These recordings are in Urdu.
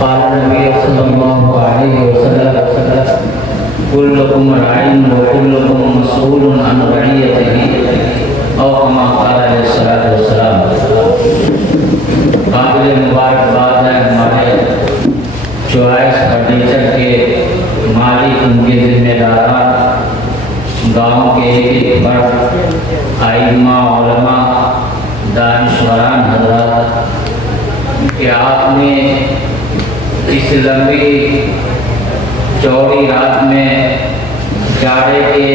قال النبي صلى الله عليه وسلم كلكم راع وكلكم مسؤول عن رعيته او كما قال علیہ الصلوۃ والسلام۔ قابل مبارکباد ہے ہمارے چوائس فرنیچر کے مالک، ان کے ذمہ داران، گاؤں کے ایک فرد، ائمہ، علماء، دانشوران حضرات کہ آپ نے اس لمبی چوڑی رات میں، جاڑے کے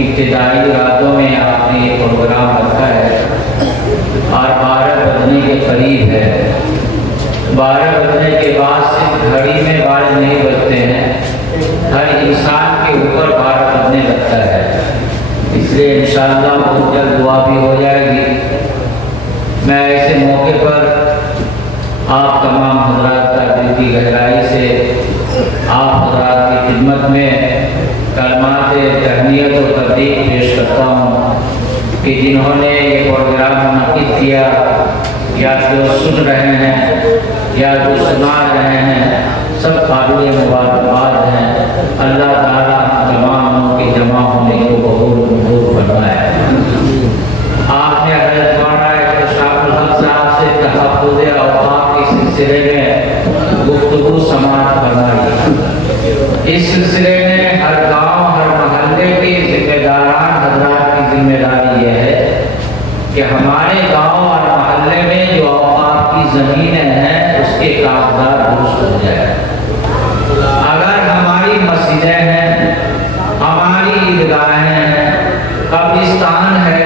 ابتدائی راتوں میں آپ نے یہ پروگرام رکھا ہے اور 12 بجنے کے قریب ہے۔ 12 بجنے کے بعد صرف گھڑی میں 12 نہیں بجتے ہیں، ہر انسان کے اوپر 12 بجنے لگتا ہے۔ اس لیے انشاءاللہ بہت جلد دعا بھی ہو جائے گی۔ میں ایسے موقع پر آپ تمام حضرات کا دل کی گہرائی سے آپ حضرات کی خدمت میں کلمات تہنیت و تبریک پیش کرتا ہوں کہ جنہوں نے یہ پروگرام منعقد کیا، یا جو سن رہے ہیں یا جو سنا رہے ہیں، سب قابل مبارکباد ہیں۔ اللہ تعالیٰ تمام کے جمع ہونے کو قبول منظور فرمائے۔ آپ نے حضرت مولانا احتشام الحق صاحب سے تحفظ اوقاف کے سلسلے میں گفتگو سماعت فرمائی۔ اس سلسلے میں ہر گاؤں، ہر محلے کے ذمہ داران حضرات کی ذمہ داری یہ ہے کہ ہمارے گاؤں اور محلے میں جو اوقاف کی زمینیں ہیں اس کے کاغذات درست ہو جائے۔ اگر ہماری مسجدیں ہیں، ہماری عیدگاہیں ہیں، قبرستان ہے،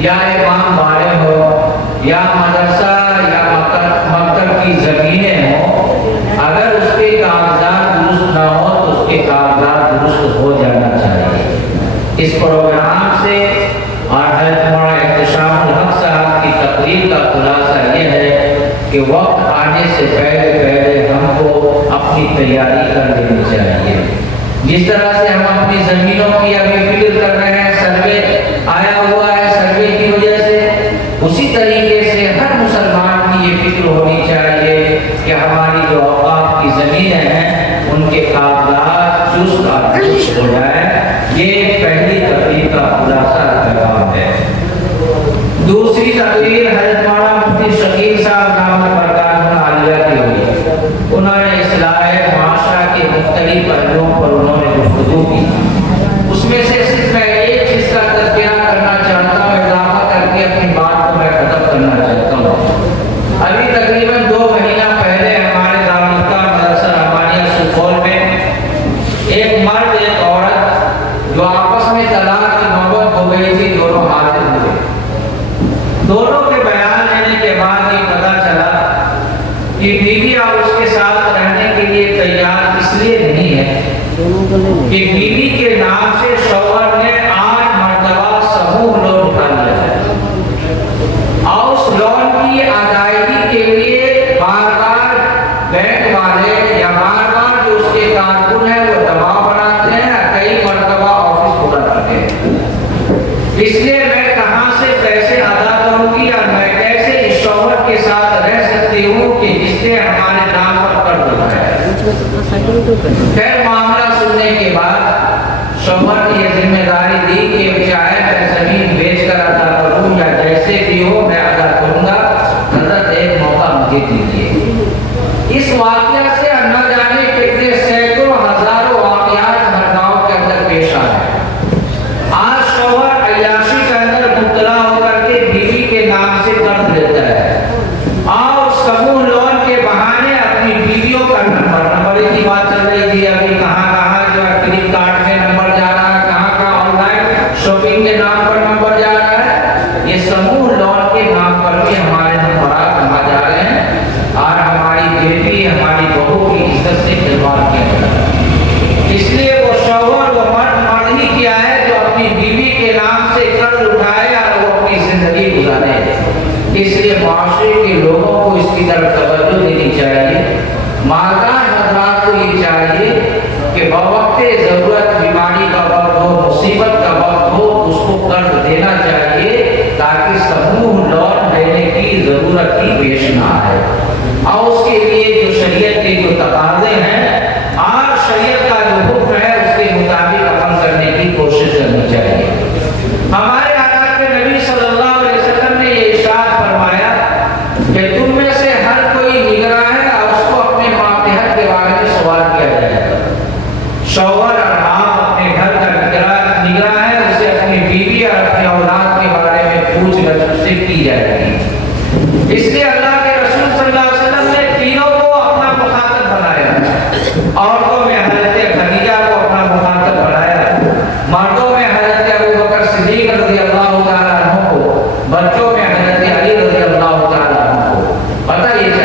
یا امام بارے ہو، یا مدرسہ یا مکتب کی زمینیں ہوں، اگر اس کے کاغذات درست نہ ہو تو اس کے کاغذات درست ہو جانا چاہیے۔ اس پروگرام سے اور حضرت مولانا احتشام الحق صاحب کی تقریر کا خلاصہ یہ ہے کہ وقت آنے سے پہلے ہم کو اپنی تیاری کر لینی چاہیے۔ جس طرح سے ہم اپنی زمینوں کی ابھی فکر کر رہے ہیں، سروے آیا ہوا ہے سروے کی وجہ سے، اسی طریقے سے ہر مسلمان کی یہ فکر ہونی چاہیے کہ ہماری جو اوقاف کی زمینیں ہیں ان کے کاغذات چست اور درست ہو جائیں۔ یہ پہلی تقریر کا خلاصہ پیغام ہے۔ دوسری تقریر حضرت مولانا مفتی شکیل صاحب دامت برکاتہ عالیہ کی ہوئی۔ انہوں نے اصلاح معاشرہ کے مختلف پہلوؤں پر انہوں نے گفتگو کی۔ اس میں سے صرف میں ایک چیز کا تذکرہ کرنا چاہتا ہوں، اضافہ کر کے اپنی بات کو میں ختم کرنا چاہتا ہوں۔ ابھی تقریباً 2 مہینہ پہلے ہمارے دارالفتہ مدرسہ رحمانیہ سپول میں ایک مرد ایک عورت جو آپس میں طلاق کی نوبت ہو گئی تھی، دونوں حاضر ہوئے۔ دونوں کے بیان لینے کے بعد یہ پتہ چلا کہ بیوی اب اس کے ساتھ رہنے کے لیے تیار اس لیے نہیں ہے کہ بیوی کے نام سے شوہر نے 8 مرتبہ سموہ لون اٹھا لیا ہے، اور اس لون کی ادائیگی کے لیے بار بار بینک والے یا بار بار جو اس کے کارکن ہیں وہ دباؤ بناتے ہیں، کئی مرتبہ آفس کھلا کرتے ہیں۔ اس لیے میں کہاں سے پیسے ادا کروں گی اور میں کیسے اس شوہر کے ساتھ رہ سکتی ہوں کہ جس نے ہمارے نام پر قرض اٹھایا ہے۔ خیر معاملہ سننے کے بعد شوہر نے یہ ذمہ داری دی کہ چاہے میں زمین بیچ کر ادا کروں یا جیسے بھی ہو میں ادا کروں گا، حضرت ایک موقع مجھے دیجیے۔ اس واقعہ سے نہ جانے کتنے سینکڑوں ہزاروں واقعات ہر گاؤں کے اندر پیش آئے۔ آج شوہر عیاشی کے اندر مبتلا ہو کر کے بیوی کے نام سے قرض لیتا ہے، اور سموہ لون کے بہانے اپنی بیویوں کا نمبر کی بات چل رہی تھی ابھی، کہاں جو ہے کریڈٹ کارڈ میں نمبر جا رہا ہے، کہاں آن لائن شاپنگ کے نام پر نمبر جا رہا ہے، یہ سموہ لون کے نام پر بھی ہمارے نمبرات کہاں جا رہے ہیں، اور ہماری بیٹی ہماری بہو کی عزت سے کھلواڑ کیا جا رہا ہے۔ اس لیے وہ شوہر وہ مرد ہی کیا ہے جو اپنی بیوی کے نام سے قرض اٹھائے اور وہ اپنی زندگی گزارے۔ اس لیے معاشرے کے لوگوں کو اس کی طرف توجہ دینی چاہیے۔ مالدار حضرات کو یہ چاہیے کہ بوقت ضرورت، بیماری کا وقت ہو، مصیبت کا وقت ہو، اس کو قرض دینا چاہیے تاکہ سموہ لون لینے کی ضرورت ہی پیش نہ آئے۔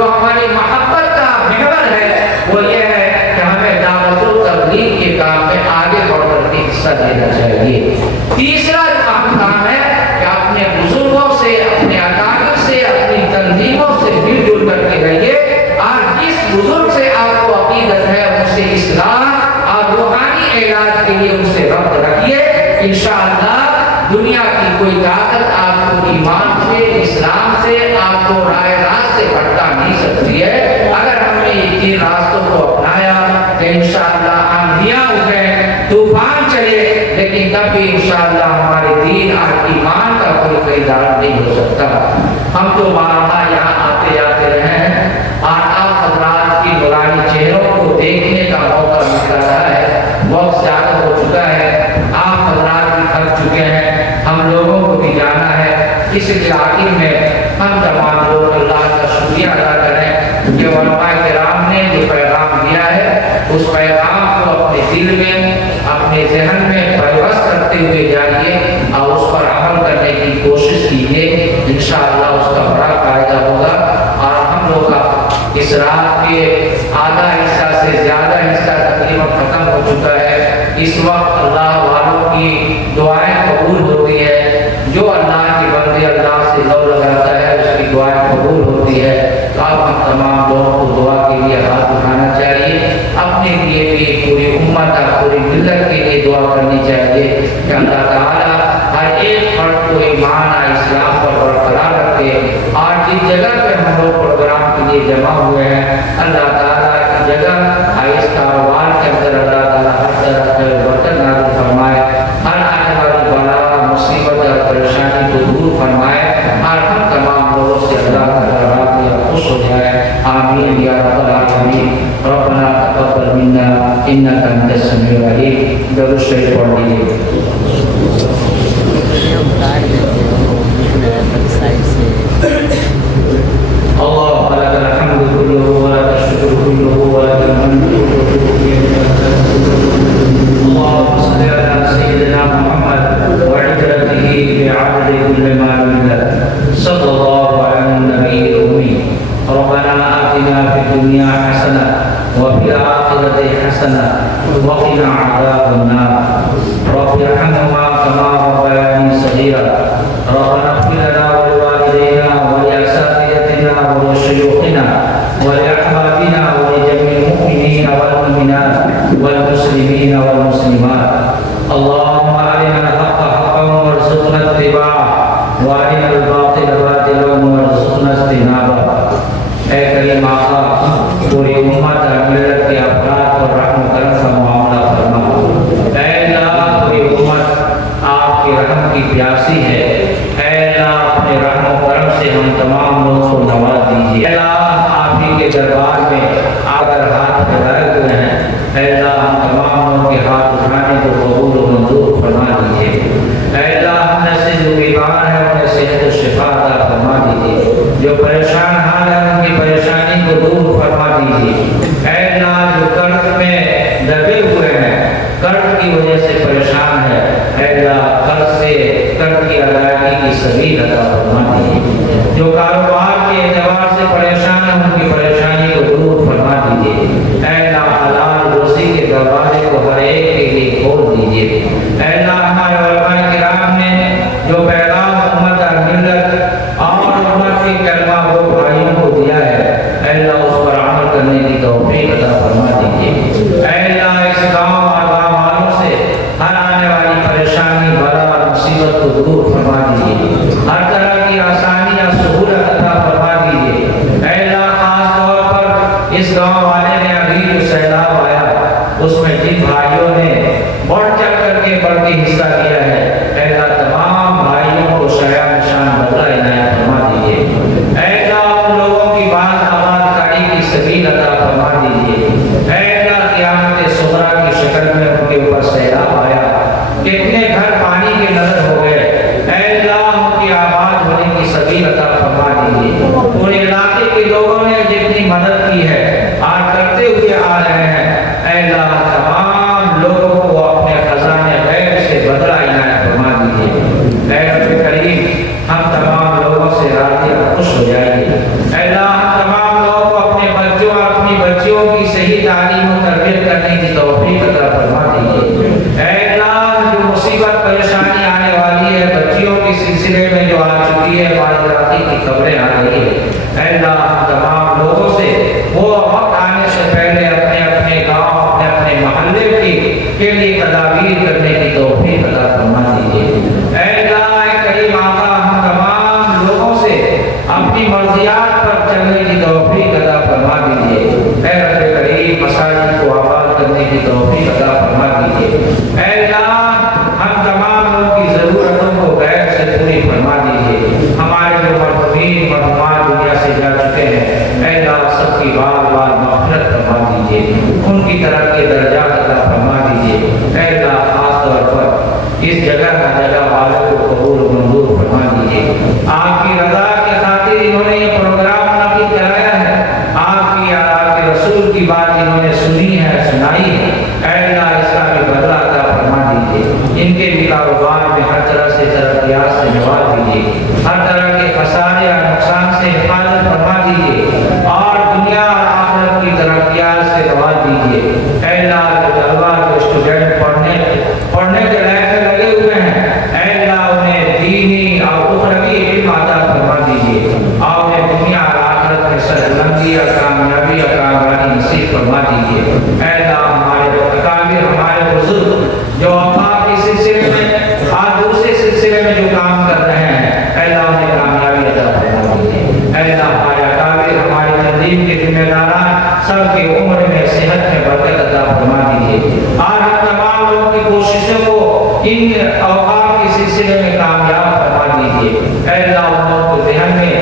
جو ہماری محبت کا محور ہے وہ یہ ہے کہ ہمیں دعوت و تبلیغ کے کام میں آگے بڑھ کر کے حصہ لینا چاہیے۔ تیسرا جو اہم کام ہے کہ اپنے بزرگوں سے، اپنے اکابر سے، اپنی تنظیموں سے مل جل کر کے رہیے، اور جس بزرگ سے آپ کو عقیدت ہے ان سے اصلاح اور روحانی علاج کے لیے ان سے ربط رکھیے۔ انشاءاللہ دنیا کی کوئی طاقت آپ کو ایمان سے، اسلام سے، آپ کو راہ راست سے بھٹکا نہیں سکتی ہے۔ اگر ہم نے یہ تین راستوں کو اپنایا تو انشاءاللہ آندھیاں اٹھیں، طوفان چلے، لیکن تب بھی انشاءاللہ ہمارے دین اور ایمان کا کوئی خریدار نہیں ہو سکتا۔ ہم تو بارہا یہاں آتے جاتے رہے ہیں اور آپ حضرات کی نورانی چہروں کو دیکھنے کا موقع مل رہا ہے۔ وقت زیادہ ہو چکا ہے، آپ حضرات بھی تھک چکے ہیں، ہم لوگوں کو بھی جانا ہے۔ اس کے آخر میں ہم تمام لوگ اللہ کا شکریہ ادا کریں کہ علماء کرام نے جو پیغام دیا ہے اس پیغام کو اپنے دل میں، اپنے ذہن میں پیوست کرتے ہوئے جائیے اور اس پر عمل کرنے کی کوشش کیجیے۔ انشاءاللہ اس کا بڑا فائدہ ہوگا۔ اور ہم لوگ اس رات کے آدھا حصہ سے زیادہ حصہ تقریباً ختم ہو چکا ہے۔ اس وقت اللہ والوں کی دعائیں قبول ہوتی ہے، جو اللہ کے بندے اللہ سے لو لگاتا ہے اس کی دعائیں قبول ہوتی ہے۔ تو اب ہم تمام لوگوں کو دعا کے لیے ہاتھ اٹھانا چاہیے، اپنے لیے بھی، پوری امت اور پوری ملت کے لیے دعا کرنی چاہیے کہ اللہ تعالیٰ ہر ایک فرد کو ایمان اور اسلام پر برقرار رکھے، اور جس جگہ پہ ہم لوگ پروگرام کے لیے جمع ہوئے ہیں اللہ تعالیٰ کی جگہ اس کاروبار کے اندر اللہ تعالیٰ ہر طرح خیر و برکت نازل فرمائے، ہر آنے والی بلا مصیبت اور پریشانی کو دور فرمائے، اور ہم تمام لوگوں سے اللہ تعالیٰ راضی اور خوش ہو جائے۔ آمین یا رب العالمین۔ ربنا تقبل منا انک انت السمیع العلیم۔ درود شریف پڑھ لیجیے۔ اللهم لك الحمد كله ولك الشكر كله ولك الملك كله اللهم صل على سيدنا محمد وعترته بعدد كل ما ملك صلى الله على النبي الأمي ربنا آتنا في الدنيا حسنة وفي الآخرة حسنة وقنا عذاب النار رب ارحمهما كما ربياني صغيرا ربنا اغفر لنا ولوالدينا ولأساتذتنا ولشيوخنا ولأحبابنا ولجميع المؤمنين والمؤمنات والمسلمين والمسلمات اللهم أرنا الحق حقا وارزقنا اتباعه وأرنا الباطل باطلا وارزقنا اجتنابه۔ اے کریم آقا پوری امت اور ملت کے افراد پر رحم و کرم کا معاملہ فرما۔ اے اللہ پوری امت آپ کے رحم کی پیاسی ہے، اے اللہ اپنے رحم و کرم سے ہم تمام لوگوں کو نواز دیجیے۔ اے اللہ آپ ہی کے دربار میں اگر ہاتھ پھیلائے ہوئے ہیں، اے اللہ ہم تمام لوگوں کے ہاتھ اٹھانے کو قبول و منظور فرما دیجیے۔ اے اللہ ہم میں سے جو بیمار ہیں انہیں صحت و شفا عطا فرما دیجیے، جو پریشان حال ہیں ان کی پریشانی کو دور فرما دیجیے۔ اے اللہ جو قرض میں دبے ہوئے ہیں، قرض کی وجہ سے پریشان ہے، اے اللہ قرض کی ادائیگی کی سبیل عطا فرما دیجیے۔ جو کاروبار کے اعتبار سے پریشان ہیں ان کی پریشانی کو دور فرما دیجیے۔ اے اللہ حلال روزی کے دروازے کو ہر ایک کے لیے کھول دیجیے۔ اے اللہ ہمارے علماء کرام نے جو پیغام امت اور ملت اور امت کے کلمہ گو بھائیوں کو دیا ہے، اے اللہ اس پر عمل کرنے کی توفیق عطا فرما دیجیے۔ اے اللہ اس گاؤں اور گاؤں والوں سے ہر آنے والی پریشانی بلا اور مصیبت کو دور فرما دیجیے، ہر طرح کی آسانی اور سہولت عطا فرما دیجیے۔ اے اللہ ہم تمام لوگوں سے وہ وقت آنے سے پہلے اپنے اپنے گاؤں اپنے اپنے محلے کے لیے تدابیر کرنے کی توفیق عطا فرما دیجیے۔ اے اللہ کریم آقا ہم تمام لوگوں سے اپنی مرضیات پر چلنے کی توفیق عطا فرما دیجیے۔ اے رب کریم مساجد کو آباد کرنے کی توفیق عطا فرما دیجیے۔ اے اللہ ہم تمام لوگوں کی ضرورتوں کو غیر سے پوری فرما دیجیے۔ ہمارے جو مرحومین مرحومات دنیا سے جا چکے ہیں اے اللہ سب کی بار بار مغفرت فرما دیجیے، ان کی طرف کے درجات عطا فرما دیجیے۔ اے اللہ خاص طور پر اس جگہ والوں کو قبول و منظور فرما دیجیے۔ آپ کی رضا کے خاطر انہوں نے یہ پروگرام منعقد کرایا ہے، آپ کی اور آپ کے رسول کی بات انہوں نے سنی ہے سنائی ہے۔ اے اللہ اس کا بھی بدلہ عطا فرما دیجیے، ان کے بھی کاروبار میں ہر طرح سے ترقیات سے نواز دیجیے، ہر طرح کے خسارے اور نقصان سے حفاظت فرما دیجیے اور دنیا اور آخرت کی ترقیات سے نواز دیجیے۔ اے اللہ جو طلبا جو اسٹوڈنٹ پڑھنے کے لائق میں لگے ہوئے ہیں اے اللہ انہیں دینی اور اخروی علم عطا فرما دیجیے اور انہیں دنیا اور آخرت میں سربلندی اور کامیابی اور کامیابی نصیب فرما دیجیے۔ اے اللہ ہمارے اکابر ہمارے بزرگ جو اوقاف کے سلسلے میں اور دوسرے سلسلے میں جو کام کر رہے ہیں اے اللہ انہیں کامیابی عطا فرما دیجیے۔ اے اللہ ہمارے اکابر ہماری تنظیم کے ذمہ داران سب کی عمر میں صحت میں برکت عطا فرما دیجیے اور ہم تمام لوگوں کی کوششوں کو ان اوقات کے سلسلے میں کامیاب فرما دیجیے۔ اے اللہ ان لوگوں کو ذہن میں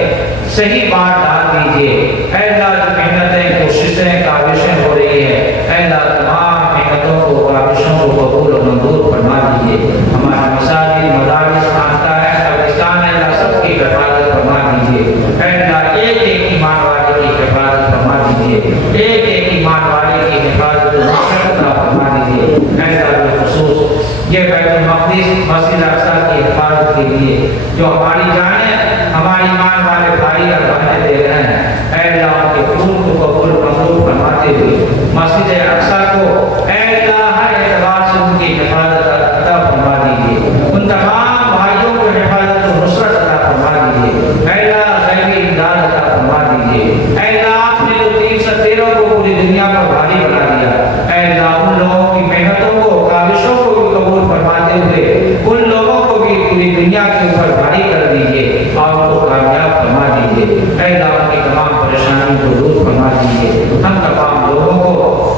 صحیح بات ڈال دیجیے۔ اے اللہ جو محنتیں کوششیں کاوشیں ہو رہی ہے اے اللہ تمام محنتوں کو کاوشوں کو قبول و منظور فرما دیجیے۔ ہمارے مساجد مدارس خانقاہیں قبرستان اے اللہ سب کی حفاظت فرما دیجیے۔ اے اللہ ایک ایک ایمان والے کی حفاظت فرما دیجیے، ایک ایک ایمان والے کی حفاظت و نصرت عطا فرما دیجیے۔ اے اللہ بالخصوص یہ بیت المقدس مسجد اقصی کی حفاظت کے لیے جو ہماری جانیں ہمارے ایمان والے بھائی اور بہنیں دے رہے ہیں اے اللہ ان کے خون کو قبول منظور فرماتے ہوئے مسجد اقصی کو اے اللہ ہر اعتبار سے ان کی حفاظت عطا فرما دیجیے، ان تمام بھائیوں کو حفاظت و نصرت عطا فرما دیجیے۔ اے اللہ غیبی امداد عطا فرما دیجیے۔ اے اللہ آپ نے جو 313 کو پوری دنیا پر بھاری بنا دیا اے اللہ ان لوگوں کی محنتوں کو کاوشوں کو بھی قبول فرماتے ہوئے ان لوگوں کو بھی پوری دنیا کے اوپر بھاری کر دیجیے اور ان کو کامیاب فرما دیجیے۔ اے اللہ ان کی تمام پریشانیوں کو دور فرما دیجیے، ہم تمام لوگوں کو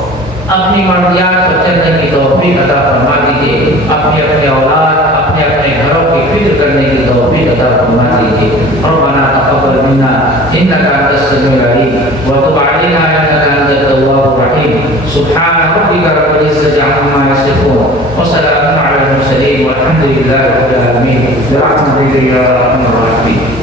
اپنی مرضیات پر چلنے کی توفیق عطا فرما دیجیے، اپنے اپنے اولاد اپنے اپنے گھروں کی فکر کرنے کی توفیق عطا فرما دیجیے۔ ربنا تقبل منا انك انت السميع العليم وتب علينا انك انت التواب الرحيم۔ سبحان ربك رب العزة عما يصفون وسلام على المرسلين والحمد لله رب العالمين برحمتك يا ارحم الراحمين۔